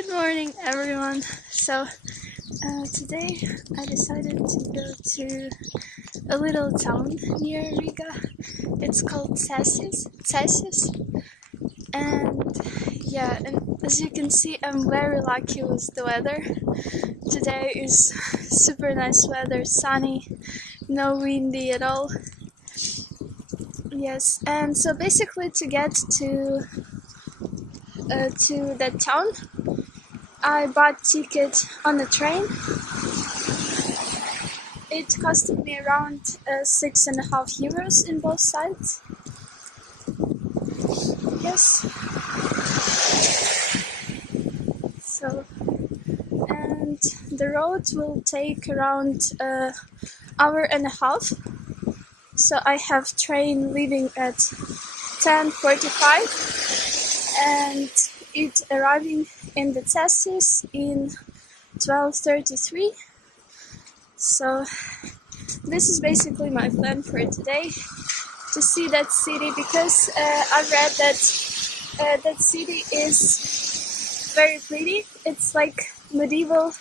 Good morning, everyone. So today I decided to go to a little town near Riga. It's called Cēsis. And as you can see, I'm very lucky with the weather. Today is super nice weather, sunny, no windy at all. Yes, and so basically to get to that town, I bought ticket on the train. It costed me around €6.50 in both sides. Yes. So, and the road will take around an hour and a half. So I have train leaving at 10:45 and it arriving in the Cēsis in 12:33. So this is basically my plan for today, to see that city, because I read that that city is very pretty. It's like medieval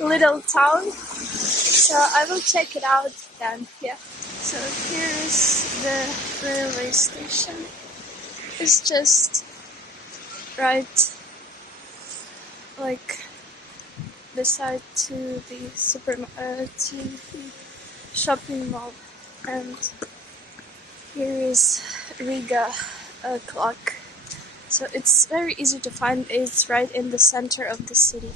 little town, so I will check it out then. Yeah. So here is the railway station. It's just right like beside to the to the shopping mall, and here is Riga clock. So it's very easy to find. It's right in the center of the city.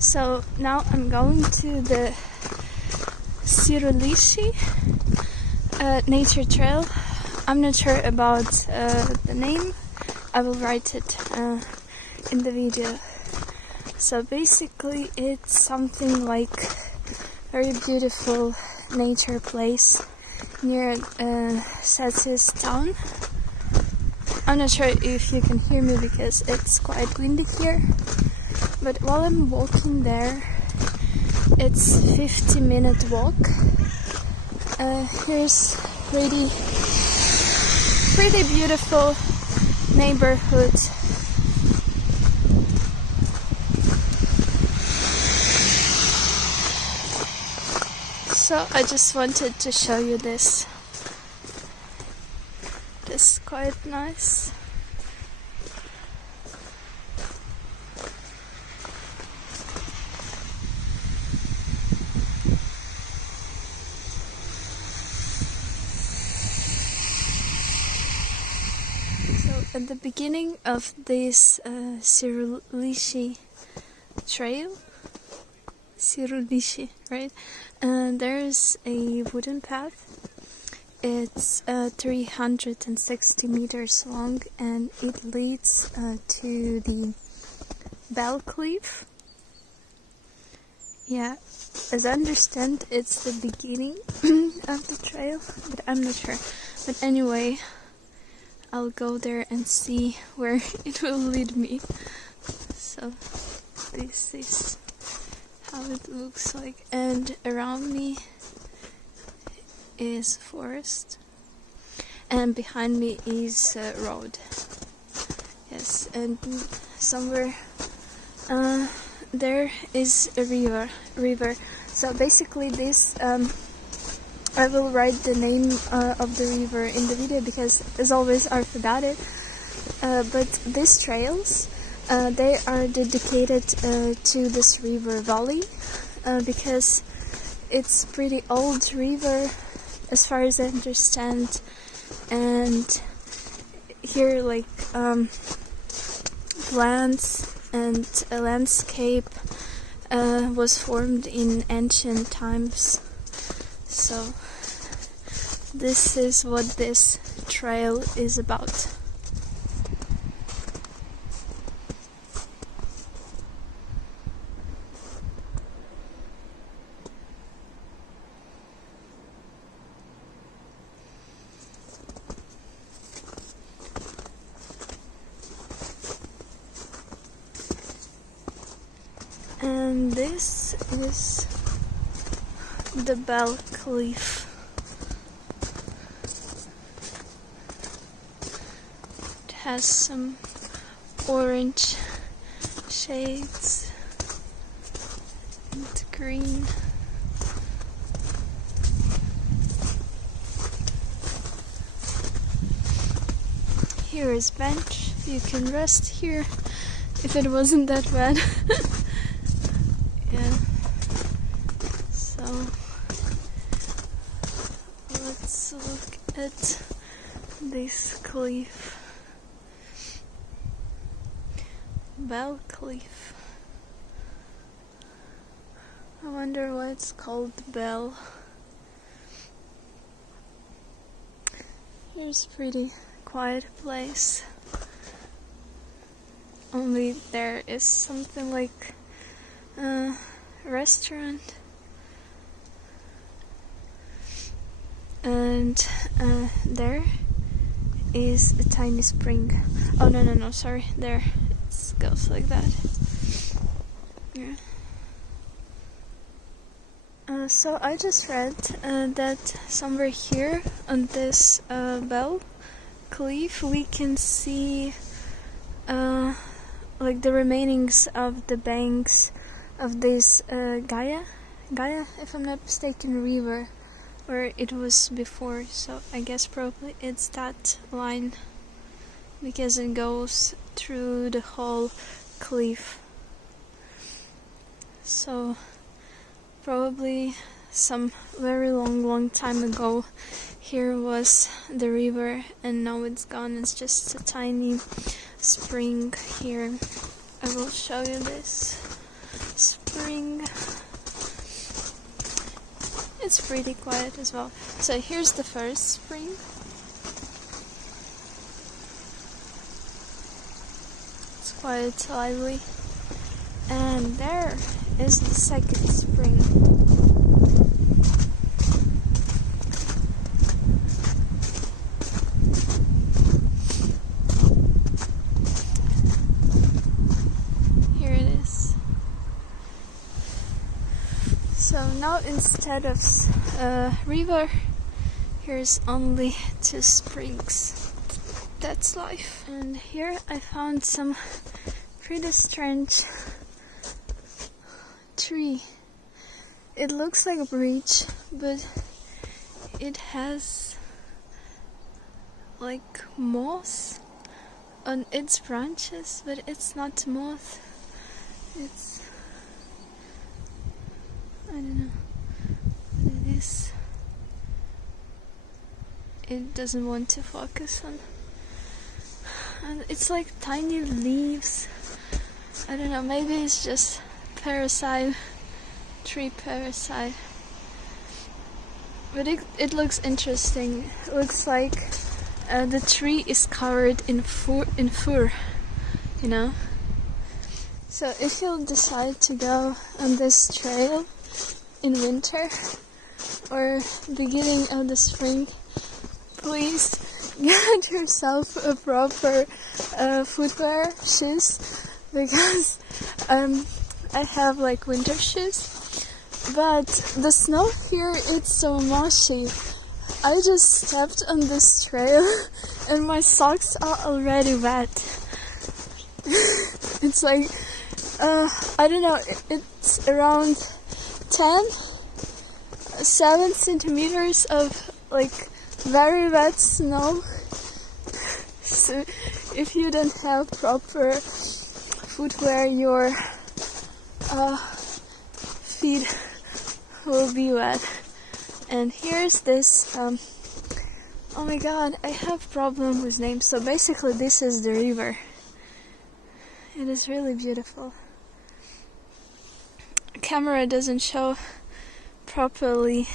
So now I'm going to the Cirulīši nature trail. I'm not sure about the name. I will write it in the video. So basically it's something like very beautiful nature place near Cēsis town. I'm not sure if you can hear me because it's quite windy here. But while I'm walking there, it's 50-minute walk. Here's pretty beautiful neighborhood. So I just wanted to show you this. This is quite nice. At the beginning of this Cirulīši trail, Cīrulīši, right? There's a wooden path. It's 360 meters long, and it leads to the Bell Cliff. Yeah, as I understand, it's the beginning of the trail, but I'm not sure. But anyway, I'll go there and see where it will lead me. So this is how it looks like, and around me is forest, and behind me is a road. Yes, and somewhere there is a river. So basically this I will write the name of the river in the video because, as always, I forgot it. But these trails, they are dedicated to this river valley because it's pretty old river, as far as I understand. And here, like plants and a landscape was formed in ancient times. So this is what this trail is about. And this is the Bell Cliff. It has some orange shades and green. Here is bench. You can rest here if it wasn't that bad. Yeah. So let's look at this cliff. Bell Cliff. I wonder why it's called Bell. Here's a pretty quiet place. Only there is something like a restaurant. And there is a tiny spring. Oh no, sorry, there. It goes like that. Yeah. So I just read that somewhere here on this Bell Cliff we can see like the remainings of the banks of this Gauja, if I'm not mistaken, river, where it was before. So I guess probably it's that line because it goes through the whole cliff. So probably some very long time ago here was the river, and now it's gone. It's just a tiny spring here. I will show you this spring. It's pretty quiet as well. So here's the first spring. It's quite lively. And there is the second spring. Here it is. So now instead of a river, here's only 2 springs. That's life. And here I found some pretty strange tree. It looks like a bridge, but it has like moss on its branches, but it's not moss. It's, I don't know what it is. It doesn't want to focus on. And it's like tiny leaves. I don't know, maybe it's just parasite, tree parasite. But it looks interesting. It looks like the tree is covered in fur, you know. So if you'll decide to go on this trail in winter or beginning of the spring, please get yourself a proper footwear, shoes, because I have like winter shoes, but the snow here, it's so mushy. I just stepped on this trail and my socks are already wet. It's like, I don't know, it's around 7 centimeters of like very wet snow. So if you don't have proper footwear, your feet will be wet. And here's this, oh my god, I have problem with names. So basically this is the river. It is really beautiful. Camera doesn't show properly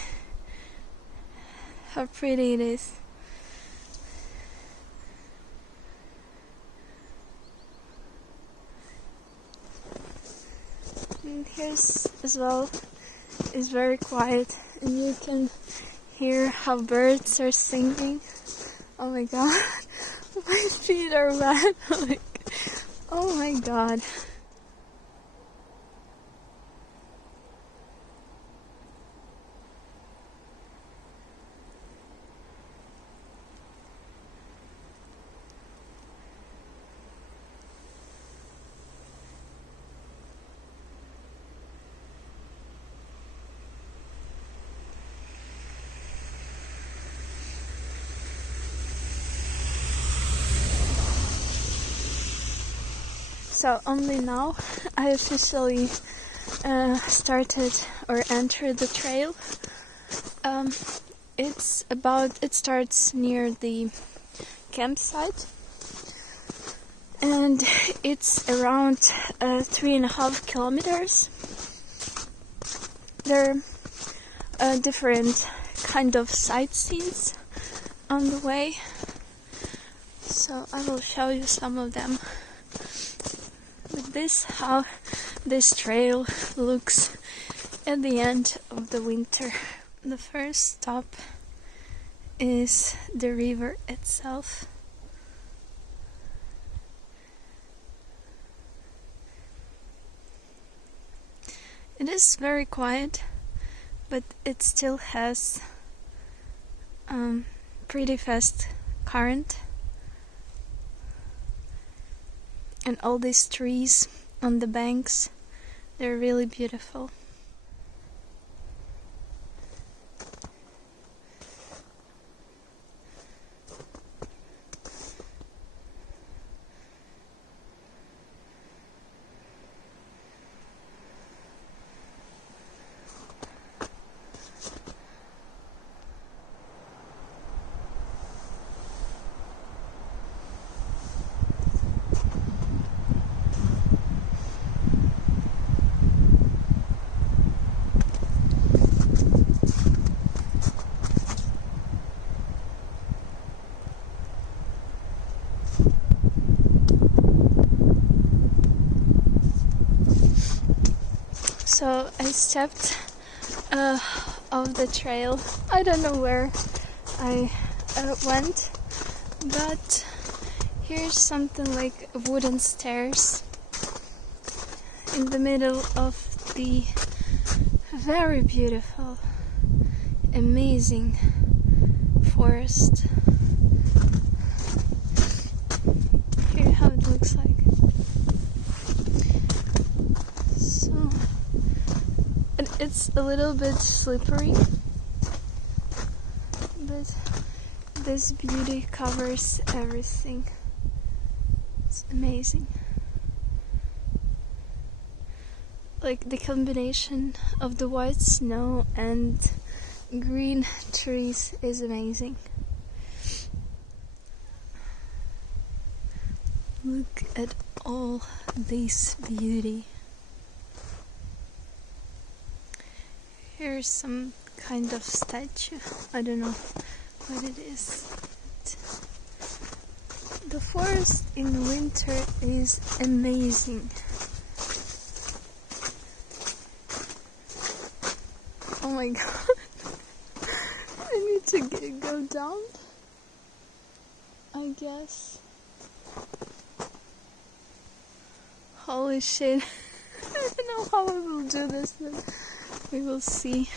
how pretty it is. And here's as well, is very quiet, and you can hear how birds are singing. Oh my god, my feet are wet. Like, oh my god. So only now I officially started or entered the trail. It starts near the campsite, and it's around 3.5 kilometers. There are different kind of sightseeings on the way, so I will show you some of them. But this how this trail looks at the end of the winter. The first stop is the river itself. It is very quiet, but it still has pretty fast current, and all these trees on the banks, they're really beautiful. So I stepped off the trail. I don't know where I went, but here's something like wooden stairs in the middle of the very beautiful, amazing forest. Here how it looks like. So it's a little bit slippery, but this beauty covers everything. It's amazing. Like the combination of the white snow and green trees is amazing. Look at all this beauty. Here's some kind of statue. I don't know what it is. The forest in winter is amazing. Oh my god. I need to go down, I guess. Holy shit. I don't know how I will do this, but we will see.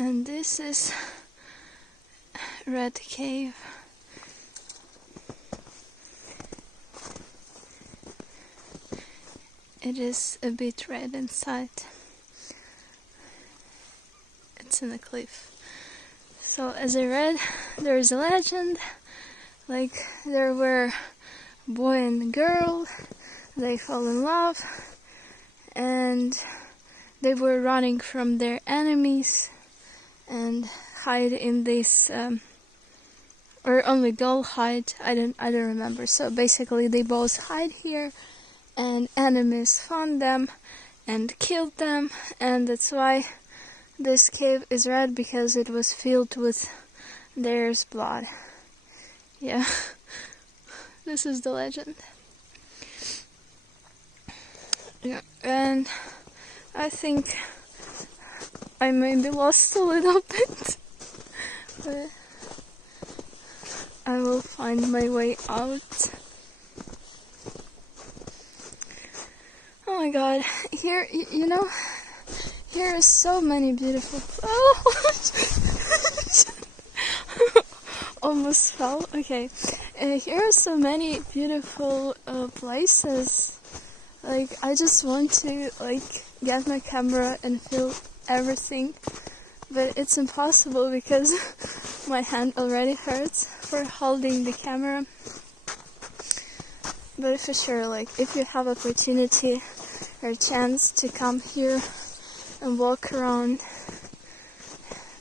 And this is Red Cave. It is a bit red inside. It's in a cliff. So as I read, there is a legend, like there were a boy and a girl, they fell in love, and they were running from their enemies and hide in this, or only girl hide, I don't remember. So basically they both hide here, and enemies found them and killed them, and that's why this cave is red, because it was filled with theirs blood. Yeah, this is the legend. Yeah, and I think I maybe lost a little bit, but I will find my way out. Oh my god, here, you know, here are so many beautiful... Oh! Almost fell. Okay, here are so many beautiful places. Like, I just want to, like, get my camera and film everything, but it's impossible because my hand already hurts for holding the camera. But for sure, like, if you have opportunity or chance to come here and walk around,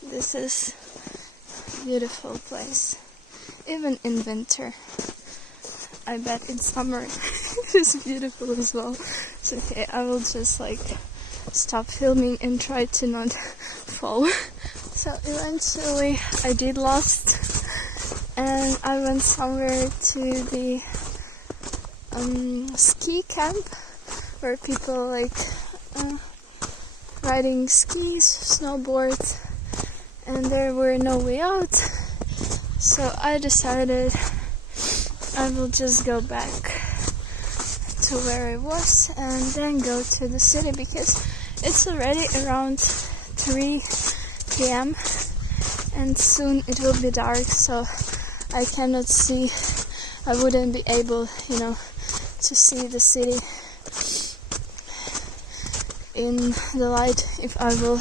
this is a beautiful place. Even in winter. I bet in summer it is beautiful as well. It's okay, I will just like stop filming and try to not fall. So eventually I did lost, and I went somewhere to the ski camp where people like riding skis, snowboards, and there were no way out. So I decided I will just go back to where I was and then go to the city, because it's already around 3 p.m. and soon it will be dark, so I cannot see, I wouldn't be able, you know, to see the city in the light if I will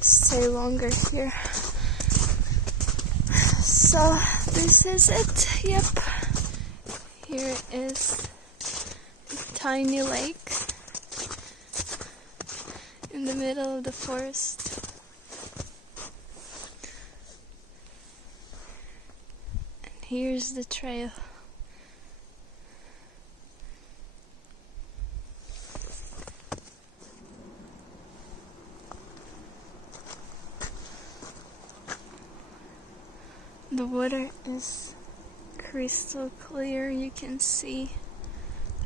stay longer here. So this is it, yep. Here is a tiny lake in the middle of the forest. And here's the trail. The water is crystal clear, you can see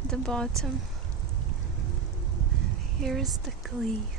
the bottom. Here's the cliff.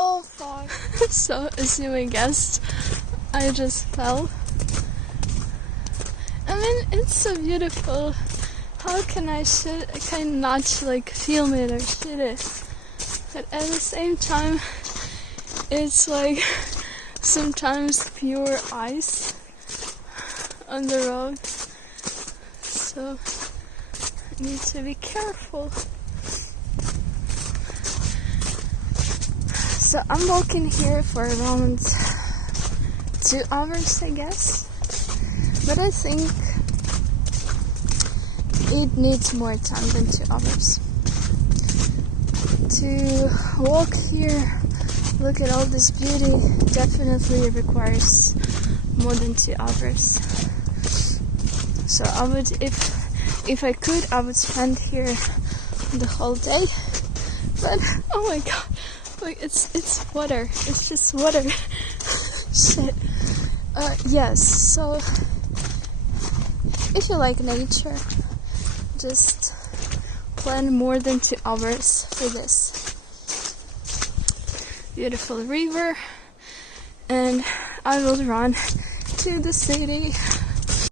Oh fuck. So, as you may guess, I just fell. I mean, it's so beautiful. How can I not like film it or shoot it? But at the same time, it's like sometimes pure ice on the road. So, I need to be careful. So I'm walking here for around 2 hours, I guess. But I think it needs more time than 2 hours. To walk here, look at all this beauty, definitely requires more than 2 hours. So I would, if I could, I would spend here the whole day. But oh my god. Like, it's water. It's just water. Shit. Yes, so if you like nature, just plan more than 2 hours for this. Beautiful river, and I will run to the city.